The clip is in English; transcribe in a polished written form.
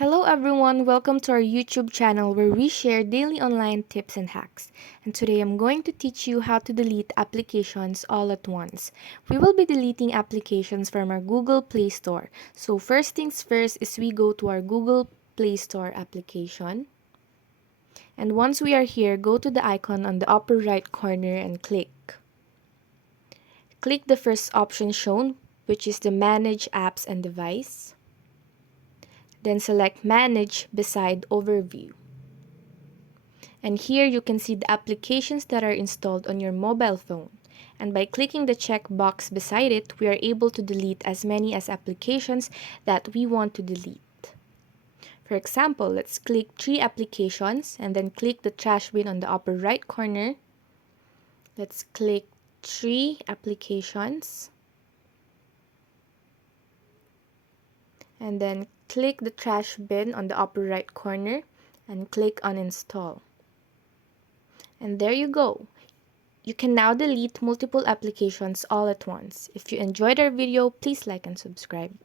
Hello everyone, welcome to our YouTube channel where we share daily online tips and hacks. And today I'm going to teach you how to delete applications all at once. We will be deleting applications from our Google Play Store. So first things first is we go to our Google Play Store application. And once we are here, go to the icon on the upper right corner and click. Click the first option shown, which is the Manage Apps and Device. Then select Manage beside Overview. And here you can see the applications that are installed on your mobile phone. And by clicking the check box beside it, we are able to delete as many as applications that we want to delete. For example, let's click 3 applications and then click the trash bin on the upper right corner. Let's click 3 applications. And then click the trash bin on the upper right corner and click Uninstall. And there you go. You can now delete multiple applications all at once. If you enjoyed our video, please like and subscribe.